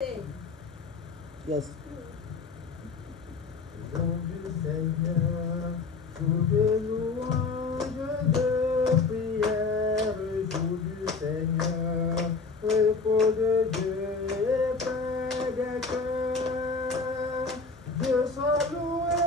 Yes. Nom du Seigneur, jour de louange, de prière, jour du Seigneur, repos de Dieu et paix des cœurs. Dieu soit loué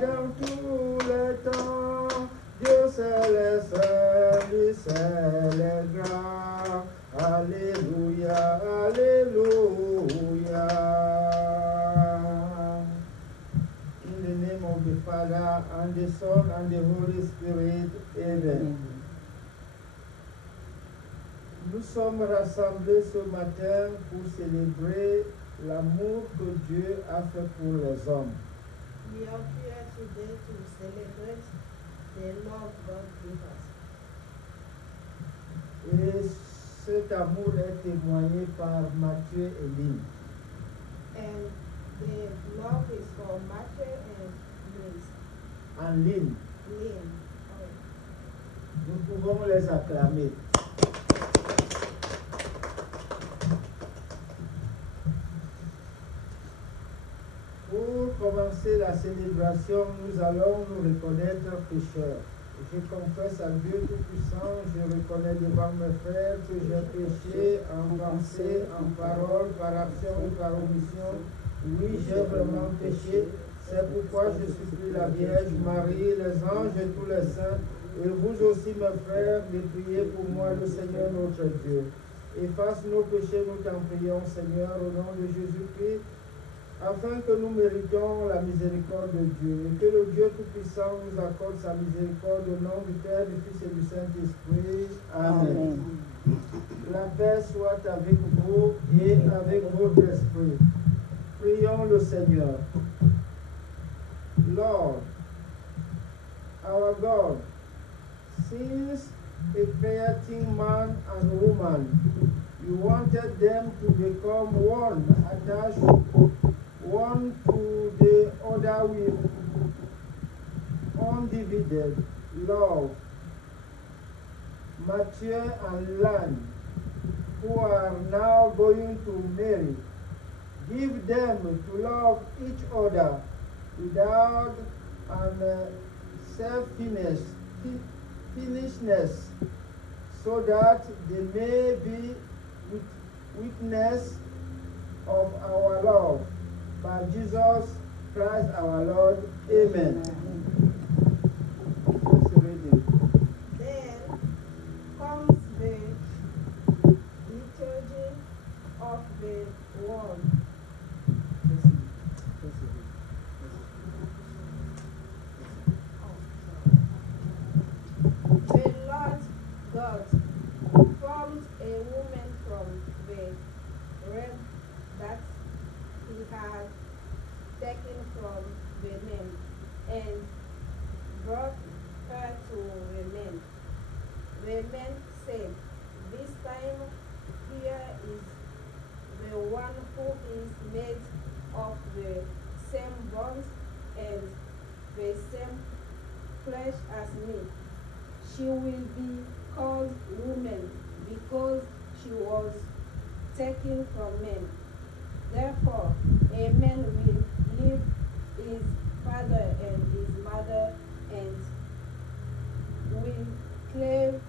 dans tous les temps, Dieu c'est le seul, lui c'est le grand. Alléluia, Alléluia. In the name of the Father, and the Son, and the Holy Spirit. Amen. Nous sommes rassemblés ce matin pour célébrer l'amour que Dieu a fait pour les hommes. We are here today to celebrate the love God gave us. Et cet amour est témoigné par Matthieu et Lynn. And the love is for Matthew and Grace. En ligne, Lynn. nous pouvons les acclamer. Pour commencer la célébration, nous allons nous reconnaître pécheurs. Je confesse à Dieu Tout-Puissant, je reconnais devant mes frères que j'ai péché en pensée, en parole, par action et par omission. Oui, j'ai vraiment péché. C'est pourquoi je supplie la Vierge Marie, les anges et tous les saints, et vous aussi, mes frères, de prier pour moi, le Seigneur notre Dieu. Efface nos péchés, nous t'en prions, Seigneur, au nom de Jésus-Christ, afin que nous méritons la miséricorde de Dieu, et que le Dieu Tout-Puissant nous accorde sa miséricorde au nom du Père, du Fils et du Saint-Esprit. Amen. La paix soit avec vous et avec votre esprit. Prions le Seigneur. Lord, our God, since creating man and woman, you wanted them to become one, attached one to the other with undivided love. Matthew and Lan, who are now going to marry, give them to love each other without selfishness, so that they may be witness of our love. By Jesus Christ our Lord. Amen. Then comes the liturgy of the word. The Lord God formed a woman from the rib that he had taken from the man, and brought her to the man. The man said, "This time here is the one who is made of the same bones and the same flesh as me. She will be called woman, because she was taken from men. Therefore, a man will leave his father and his mother and will cleave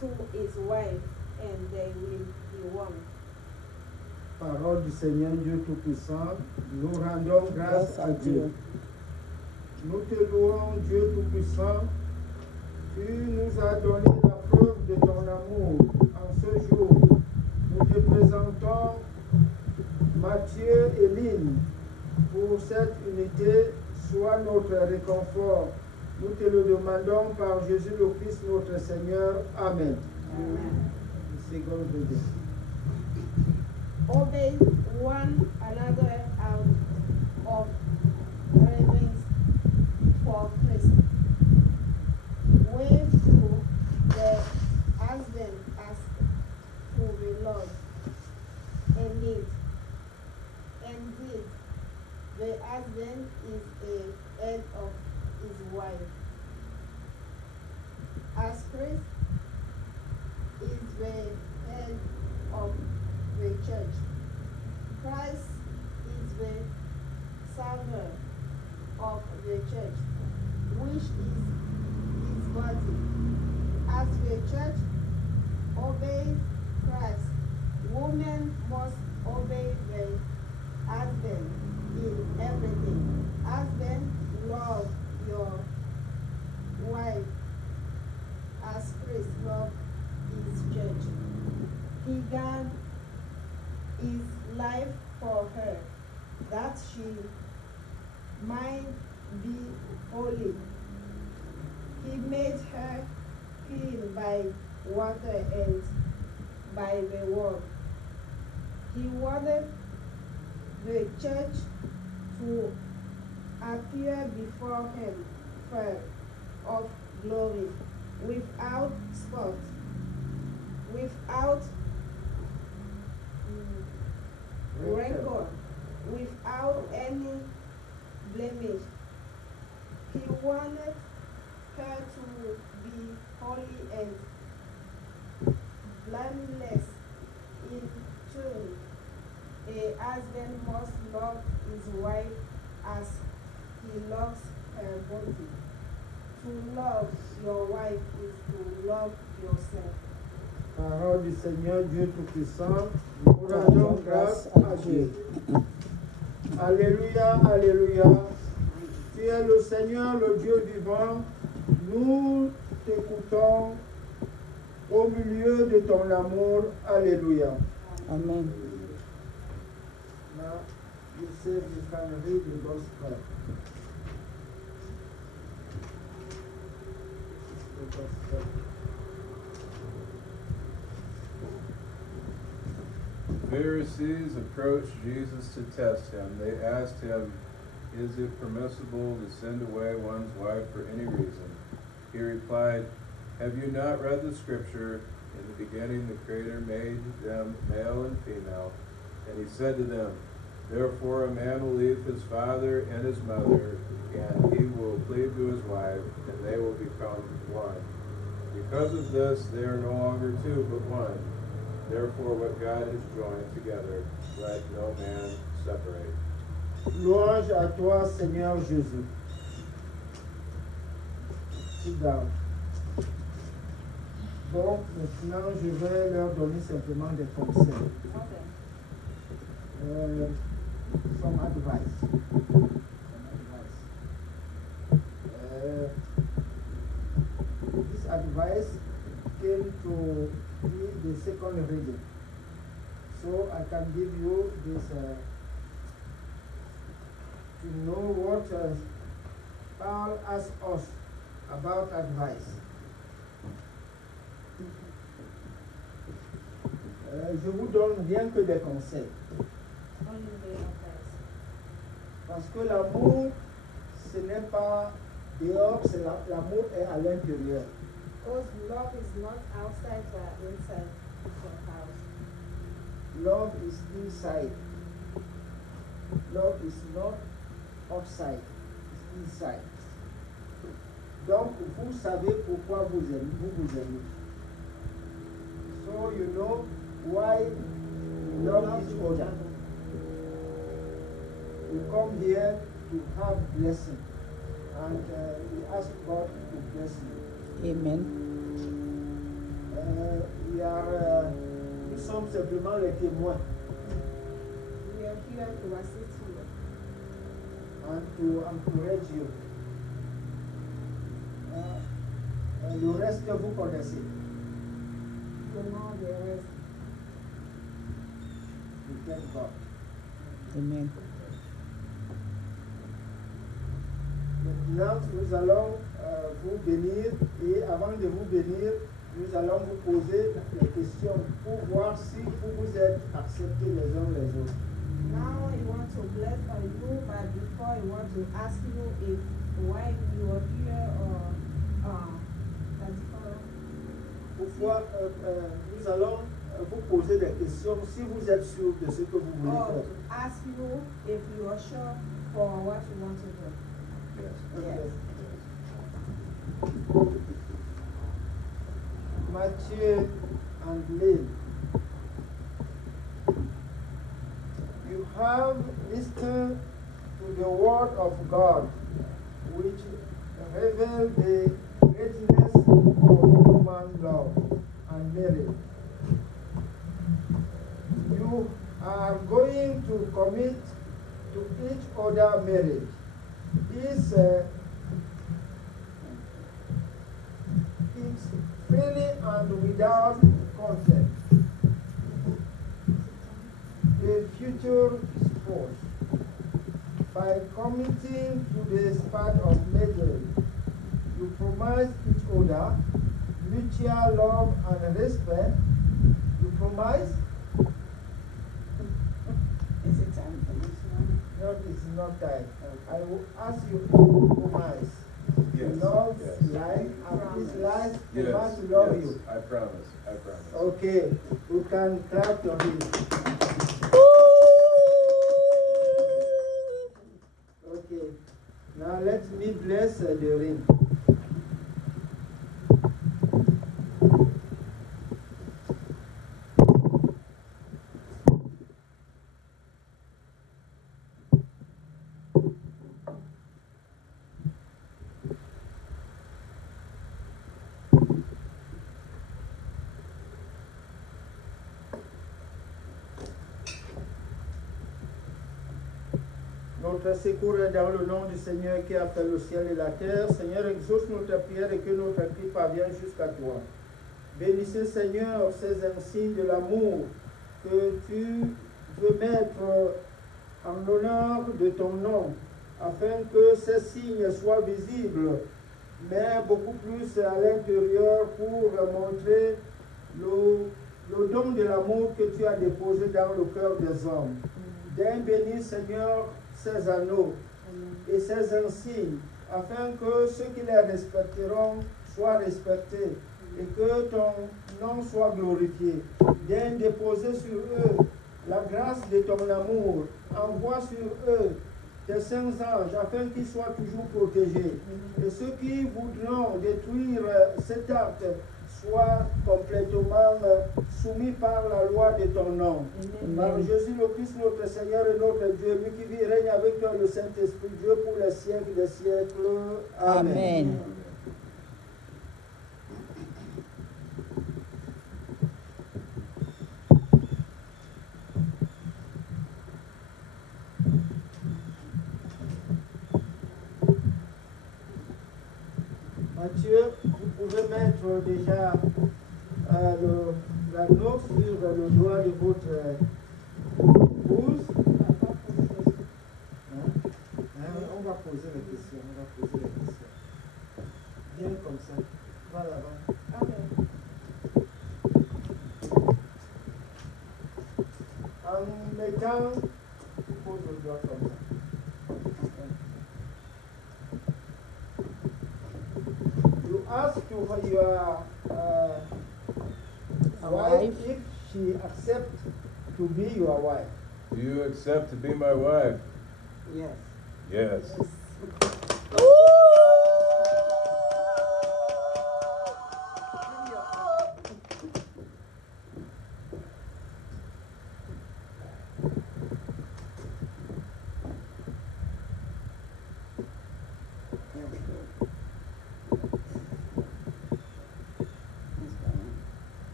to his wife, and they will be one." Parole du Seigneur Dieu Tout-Puissant, nous rendons grâce à Dieu. Nous te louons, Dieu Tout-Puissant. Tu nous as donné la preuve de ton amour en ce jour. Nous te présentons Matthieu et Lynn pour cette unité. Sois notre réconfort. Nous te le demandons par Jésus le Christ notre Seigneur. Amen. Amen. Seconde reading. Obey one another out of reverence for Christ. Wave to the husband as to the Lord. Indeed, the husband is a head of his wife, as Christ is the head of the church, Christ is the Savior of the church, which is his body. As the church obeys Christ, women must obey their husband in everything. Husband, love your wife as Christ loved his church. He gave his life for her, that she might be holy. He made her clean by water and by the word. He wanted the church to appear before him full of glory, without spot, without wrinkle, without any blemish. He wanted her to be holy and blameless. In turn, a husband must love his wife as he loves her body. To love your wife is to love yourself. Parole du Seigneur Dieu Tout-Puissant, nous rendons grâce à Dieu. Alléluia, Alléluia. Tu es le Seigneur, le Dieu vivant. Nous t'écoutons au milieu de ton amour. Alléluia. Amen. Now, you say you can read the gospel. The gospel. The Pharisees approached Jesus to test him. They asked him, "Is it permissible to send away one's wife for any reason?" He replied, "Have you not read the scripture? In the beginning the Creator made them male and female. And he said to them, Therefore a man will leave his father and his mother, and he will cleave to his wife, and they will become one. Because of this they are no longer two, but one. Therefore what God has joined together, let no man separate." Louange à toi, Seigneur Jésus. Sit down. Bon, maintenant je vais leur donner simplement des conseils. Okay. Some advice. This advice came to be the second reading. So I can give you this to know what Paul asked us about advice. Je vous donne rien que des conseils. Only the advice. Parce que l'amour, ce n'est pas dehors, l'amour est à l'intérieur. Because love is not outside but inside the house. Love is inside. Love is not outside, it's inside. Donc, vous savez pourquoi vous aimez. So you know why you love each other. We come here to have blessing, and we ask God to bless you. Amen. Nous sommes simplement les témoins. We are here to assist you And to encourage you. Le reste vous connaissez. to know the rest. We thank God. Amen. Maintenant, nous allons vous bénir et avant de vous bénir, nous allons vous poser des questions pour voir si vous êtes acceptés les uns les autres. Now I want to bless you, but before I want to ask you if why you are here or Pourquoi nous allons vous poser des questions si vous êtes sûr de ce que vous voulez or faire. to ask you if you are sure for what you want to do. Okay. Yes. Mathieu and Lynn, you you have listened to the word of God, which reveals the greatness of human love and merit. You are going to commit to each other marriage. This is freely and without consent. The future spouse, by committing to this part of marriage, you promise each other mutual love and respect. You promise? Is it time for this one? No, it's not time. I will ask you to promise. Yes. Love, Yes. life, and this life, Yes. promise to love Yes. you. I promise. I promise. Okay, you can clap your hands. Okay, now let me bless the ring. Notre secours est dans le nom du Seigneur qui a fait le ciel et la terre. Seigneur, exauce notre prière et que notre cri parvienne jusqu'à toi. Bénissez, Seigneur, ces insignes de l'amour que tu veux mettre en l'honneur de ton nom, afin que ces signes soient visibles, mais beaucoup plus à l'intérieur pour montrer le don de l'amour que tu as déposé dans le cœur des hommes. D'un béni, Seigneur, ces anneaux et ces insignes, afin que ceux qui les respecteront soient respectés et que ton nom soit glorifié. Viens déposer sur eux la grâce de ton amour. Envoie sur eux tes saints anges afin qu'ils soient toujours protégés. Et ceux qui voudront détruire cet acte soient complètement soumis par la loi de ton nom. Par Jésus le Christ, notre Seigneur et notre Dieu, lui qui vit et règne avec toi, le Saint-Esprit, Dieu pour les siècles des siècles. Amen. Amen. Mathieu, vous pouvez mettre déjà l'anneau sur le doigt de votre épouse. On va poser les questions. Viens comme ça. Va là-bas. En mettant, tu poses le doigt comme ça. You ask your wife if she accepts to be your wife. Do you accept to be my wife? Yes. Yes.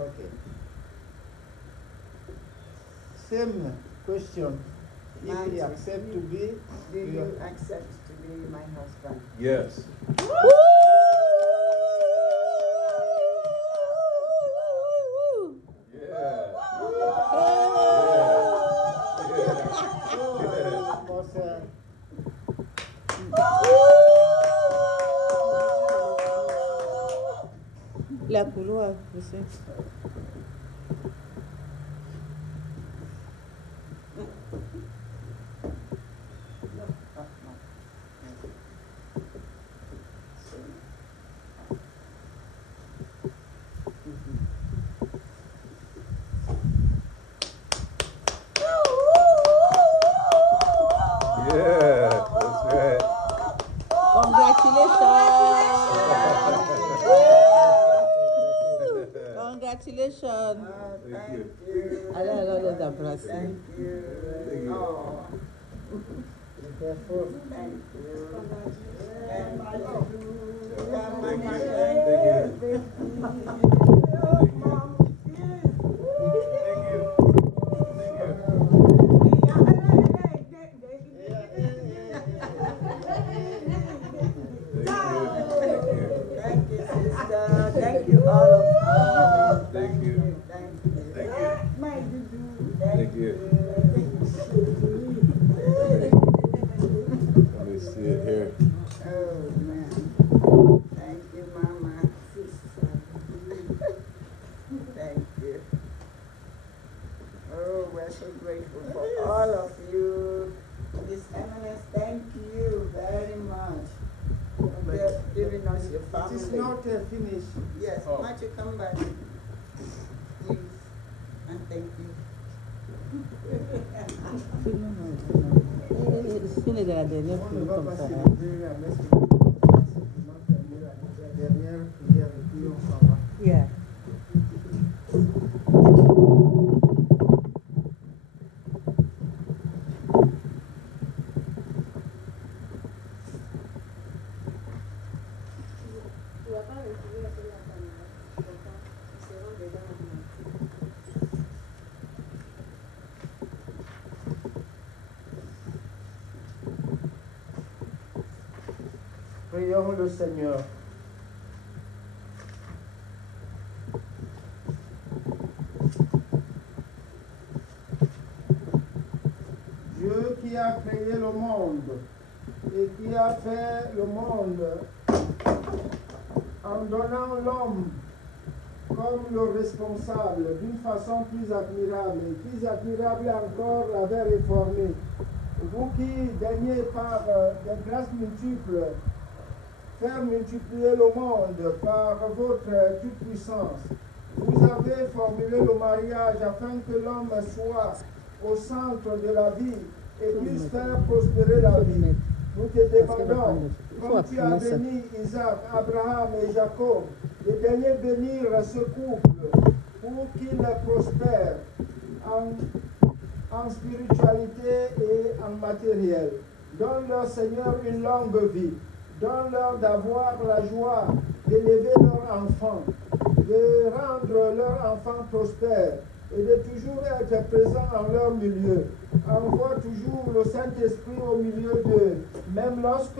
Okay. Same question. If he accepts to be, Do you accept to be my husband? Yes. La couloir, je sais. Yeah, that's right. Congratulations. Congratulations. Thank you. Alors, les embrasser. Thank you. Oh, Therefore, thank you. Thank you. Thank you, sister. Thank you, all of you. Thank you. Thank you. Thank you. Thank you. Let me see it here. Oh, man. Thank you, Mama. Thank you. Oh, we're so grateful for all of you. Miss Eminence, thank you very much for giving us your family. it is not finished. Yes, Oh. Matthew, come back, please, and thank you. Fini de la dernière On ne pluie va comme pas ça. célébrer la messe, on va simplement terminer la dernière prière et puis on s'en va. Yeah. Tu vas pas retirer un peu la caméra. Pourtant, ils seront dedans maintenant. Prions le Seigneur. Dieu qui a créé le monde et qui a fait le monde en donnant l'homme comme le responsable d'une façon plus admirable, et plus admirable encore l'avait réformé. Vous qui daignez par des grâces multiples faire multiplier le monde par votre toute-puissance, vous avez formulé le mariage afin que l'homme soit au centre de la vie et puisse faire prospérer la vie. Nous te demandons, comme tu as béni Isaac, Abraham et Jacob, de daigner bénir ce couple pour qu'il prospère en spiritualité et en matériel. Donne-leur, Seigneur, une longue vie. Donne-leur d'avoir la joie d'élever leur enfant, de rendre leur enfant prospère et de toujours être présent en leur milieu. Envoie toujours le Saint-Esprit au milieu d'eux, même lorsque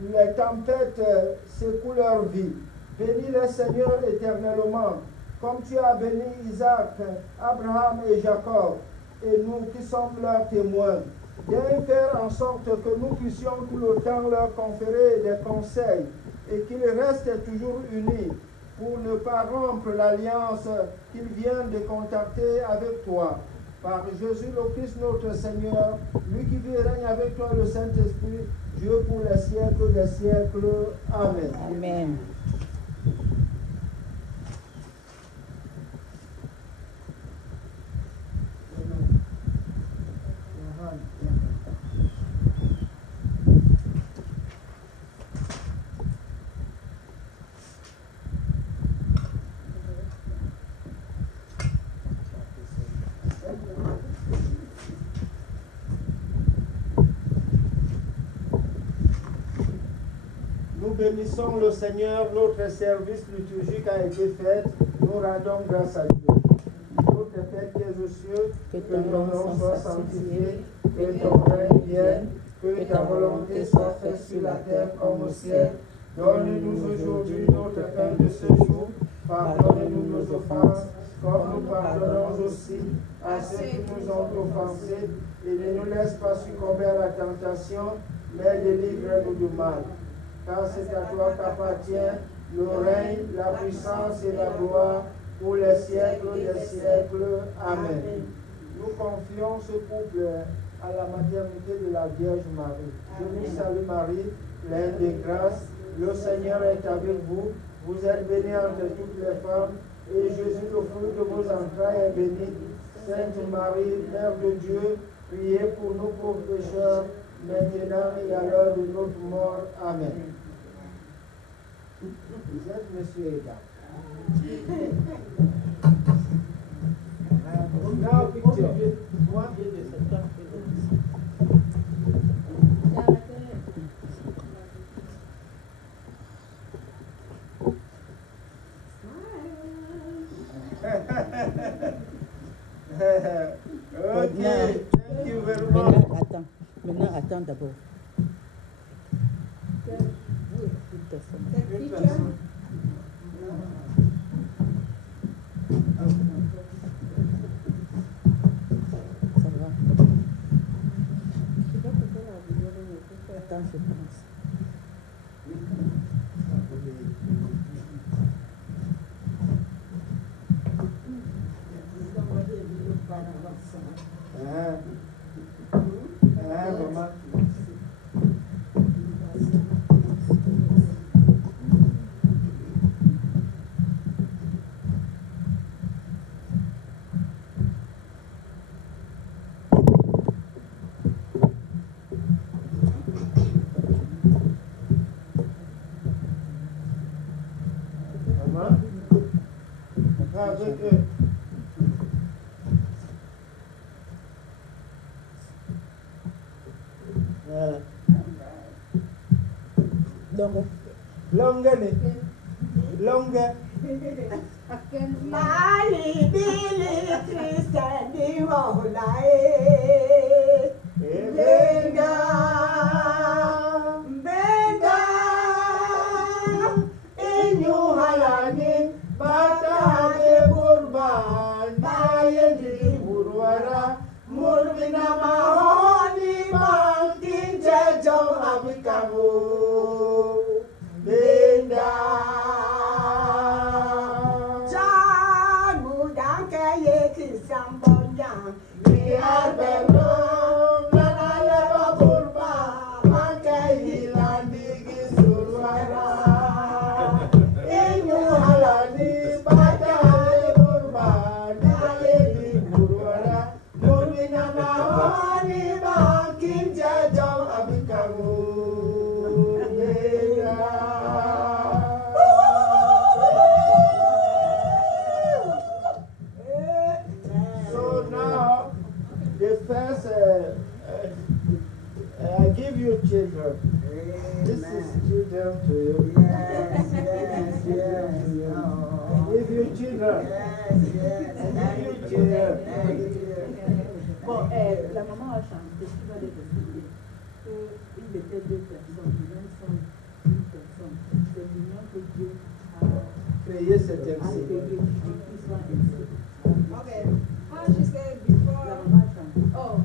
les tempêtes secouent leur vie. Bénis-les, Seigneur, éternellement, comme tu as béni Isaac, Abraham et Jacob, et nous qui sommes leurs témoins. Viens faire en sorte que nous puissions tout le temps leur conférer des conseils et qu'ils restent toujours unis pour ne pas rompre l'alliance qu'ils viennent de contacter avec toi. Par Jésus le Christ notre Seigneur, lui qui vit et règne avec toi le Saint-Esprit, Dieu pour les siècles des siècles. Amen. Amen. Nous bénissons le Seigneur, notre service liturgique a été fait, nous rendons grâce à Dieu. Notre Père qui es aux cieux, que ton nom soit sanctifié, que ton règne vienne, que ta volonté soit faite sur la terre comme au ciel. Donne-nous aujourd'hui notre pain de ce jour, pardonne-nous nos offenses, comme nous pardonnons aussi à ceux qui nous ont offensés, et ne nous laisse pas succomber à la tentation, mais délivre-nous du mal. Car c'est à toi qu'appartient le règne, la puissance et la gloire pour les siècles des siècles. Amen. Nous confions ce couple à la maternité de la Vierge Marie. Je vous salue Marie, pleine de grâce. Le Seigneur est avec vous. Vous êtes bénie entre toutes les femmes, et Jésus, le fruit de vos entrailles, est béni. Sainte Marie, Mère de Dieu, priez pour nous pauvres pécheurs, maintenant et à l'heure de notre mort. Amen. Vous êtes Monsieur Eda. Okay, thank you very much. Maintenant, attends d'abord. Cette picture, Ça va. Attends, je pense. Maman. Maman. Avec eux. Voilà. Donc, Longue ni. Longue. Mali bili Christian di Maulai. Benga, benga, inyu halani, Batale kurban, baye di burwara, murbina mahoni bankin jejo abikamu. Linda. John Mudanke ye Christian Bonyan. We are Belong, Nanaleva Burba, Mankai Landigi Surwara. Inyu Halani, Batale Burba, Nayeli Burwara, Murmina Mahoni, Bankin Jajo Abikamu. So now, the first, I give you children. This is children to you. Yes, yes, yes. I give you children. Thank you, children. Thank you. bon, la maman a chanté, tu vas les expliquer. Il était deux personnes, l'un sont une personne. C'est l'union que Dieu a Créer cet créé MC. et qu'ils soient ainsi. okay. How she said before, La maman a chanté. oh,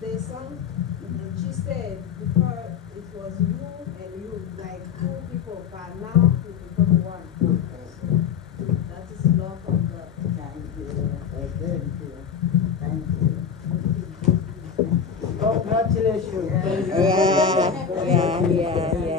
the song, she said before it was you and you, like two people, but now you become one. So that is love from God. Thank you. Okay. Thank you. Congratulations. Yeah.